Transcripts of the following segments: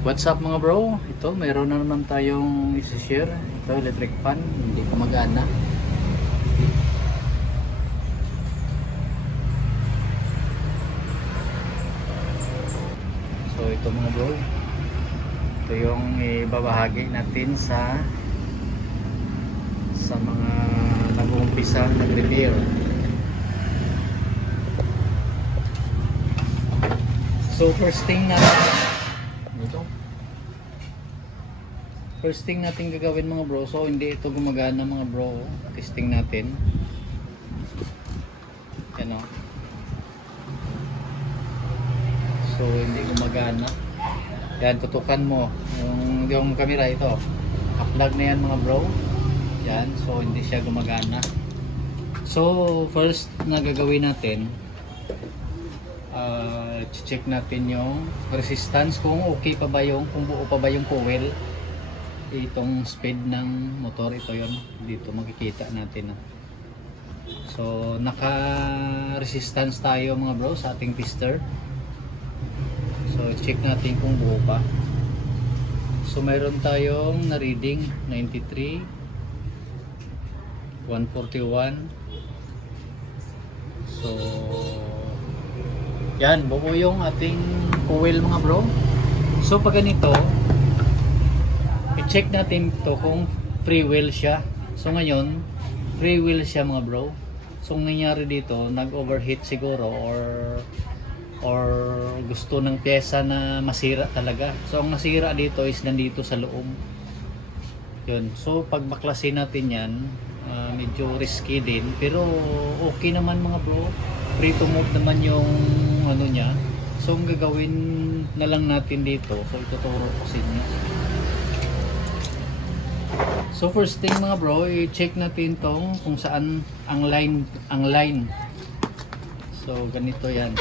What's up mga bro? Ito, mayroon na naman tayong isi-share. Ito, electric fan. Hindi ko magana. So, ito mga bro. Ito yung ibabahagi natin sa sa mga nag-uumpisa nag-repair. So, first thing natin ito. First thing natin gagawin mga bro, so hindi ito gumagana mga bro. Testing natin. Yan o. So hindi gumagana. Yan, tutukan mo. Yung, yung camera ito. Upload na yan mga bro. Yan, so hindi siya gumagana. So first na gagawin natin, uh, check natin yung resistance kung okay pa ba yung kung buo pa ba yung coil itong speed ng motor ito yon dito makikita natin na so naka resistance tayo mga bro sa ating pistor so check natin kung buo pa. So mayroon tayong na reading 93 141 so yan, buo yung ating coil mga bro. So pag ganito, i-check natin to kung free wheel siya. So ngayon, free wheel siya mga bro. So ang nangyari dito, nag-overheat siguro or or gusto ng pyesa na masira talaga. So ang nasira dito is nandito sa loob. Yun. So pag baklasin natin yan, ah, medyo risky din. Pero okay naman mga bro. Free to move naman yung ano niya. So ang gagawin na lang natin dito, so ituturo ko sa inyo. So first thing mga bro, i-check natin tong kung saan ang line ang line. So ganito 'yan.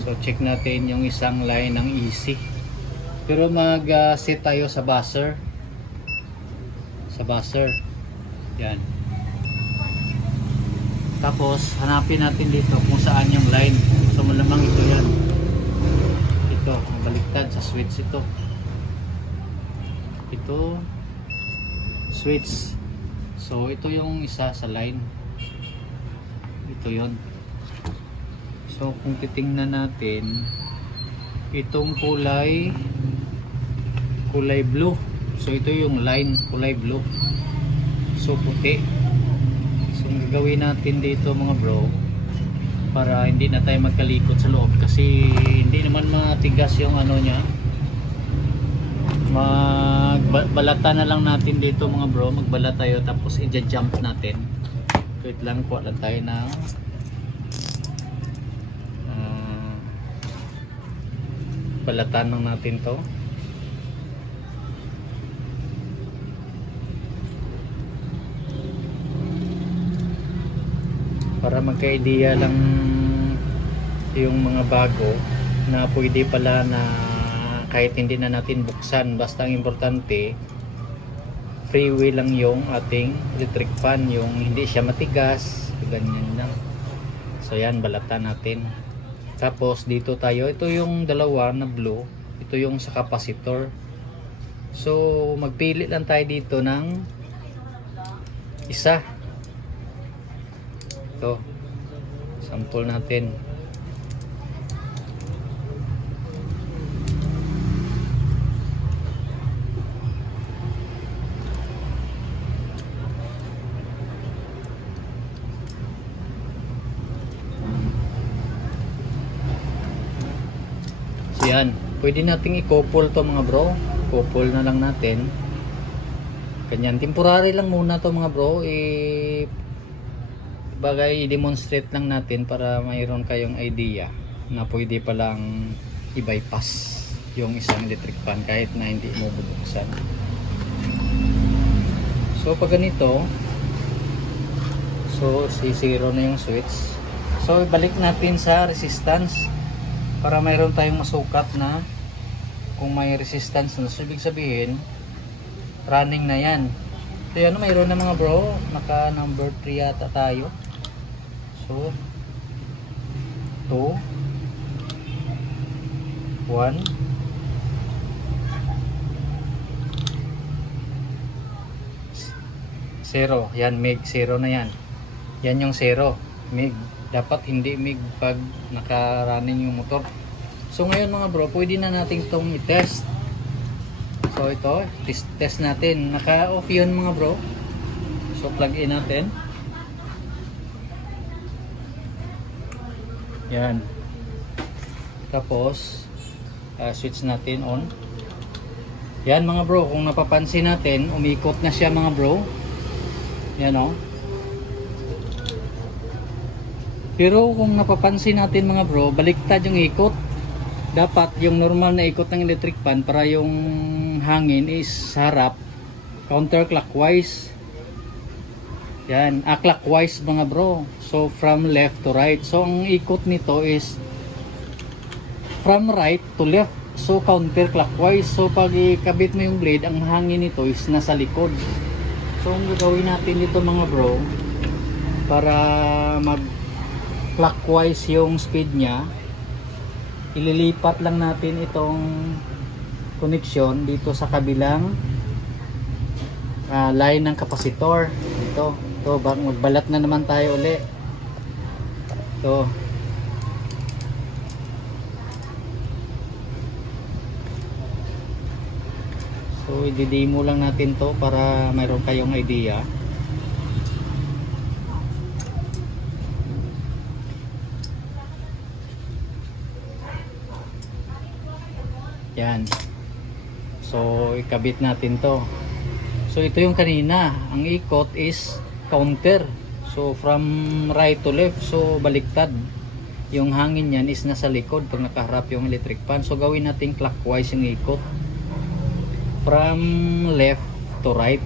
So check natin yung isang line ng easy. Pero mag-set tayo sa buzzer. Sa buzzer. Yan. Tapos hanapin natin dito kung saan yung line. So malamang ito yan. Ito, ang baliktad sa switch ito. Ito switch. So ito yung isa sa line. Ito yon. So kung titingnan natin itong kulay kulay blue. So ito yung line kulay blue. So puti. So gagawin natin dito mga bro para hindi na tayo magkalikot sa loob kasi hindi naman matigas yung ano niya magbalata na lang natin dito mga bro. Magbalat tayo tapos i-jump natin. Wait lang kuha lang tayo ng ah, balatan lang natin to. Para magka-idea lang yung mga bago na pwede pala na kahit hindi na natin buksan basta ang importante freeway lang yung ating electric fan yung hindi siya matigas ganyan lang. So yan balatan natin. Tapos dito tayo. Ito yung dalawa na blue. Ito yung sa capacitor. So magpili lang tayo dito ng isa. Ito. Sample natin yan, pwede nating i-couple to mga bro. Couple na lang natin. Ganyan, temporary lang muna to mga bro. I bagay i-demonstrate lang natin para mayroon kayong idea na pwede palang i-bypass yung isang electric fan kahit na hindi mo bubuksan. So pag ganito, so si zero na yung switch. So balik natin sa resistance para mayroon tayong masukat na kung may resistance na so ibig sabihin running na yan so yan mayroon na mga bro naka number 3 yata tayo so 2 One. Zero. Yan, mig. Zero na yan. Yan yung zero. Mig. Dapat hindi mig pag nakaraning yung motor. So ngayon mga bro, pwede na natin itong i-test. So ito, test, test natin. Naka-off yun mga bro. So plug in natin. Yan. Tapos, ah, switch natin on. Yan mga bro, kung napapansin natin, umikot na siya mga bro. Yan o. Pero kung napapansin natin mga bro, baliktad yung ikot. Dapat yung normal na ikot ng electric fan para yung hangin is harap counterclockwise. Yan, ah, clockwise mga bro. So from left to right. So ang ikot nito is from right to left. So counterclockwise. So pag ikabit mo yung blade, ang hangin nito is nasa likod. So ang gagawin natin dito mga bro para mag clockwise yung speed niya ililipat lang natin itong connection dito sa kabilang ah, line ng kapasitor. Ito ito bak magbalat na naman tayo uli. Ito. So i-demo lang natin to para mayroon kayong idea Yan. So, ikabit natin to. So, ito yung kanina. Ang ikot is counter. So, from right to left. So, baliktad. Yung hangin yan is nasa likod pag nakaharap yung electric fan. So, gawin natin clockwise yung ikot. From left to right.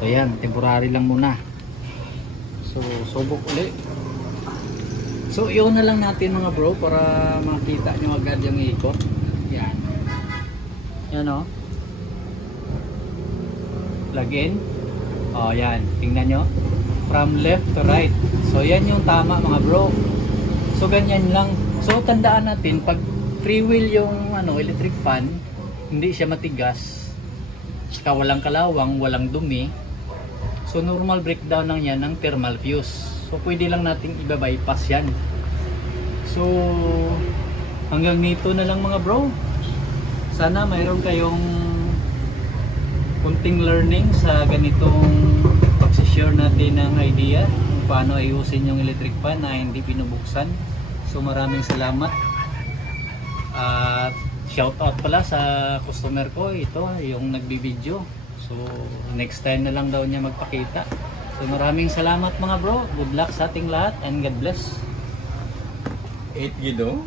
So, yan. Temporary lang muna. So, subok ulit. So, yun na lang natin mga bro para makita nyo agad yung ikot. Yan. Yan o. Plug in. O, yan. Tingnan nyo. From left to right. So, yan yung tama mga bro. So, ganyan lang. So, tandaan natin, pag free wheel yung ano, electric fan, hindi siya matigas. Saka walang kalawang, walang dumi. So, normal breakdown lang yan ng thermal fuse. So, pwede lang nating iba-bypass yan. So, hanggang nito na lang mga bro. Sana mayroon kayong kunting learning sa ganitong pagsishare natin ng idea kung paano ayusin yung electric fan na hindi pinubuksan. So, maraming salamat. At shout out pala sa customer ko. Ito, yung nagbibideo. So, next time na lang daw niya magpakita. So, maraming salamat mga bro. Good luck sa ating lahat and God bless. 8 gido?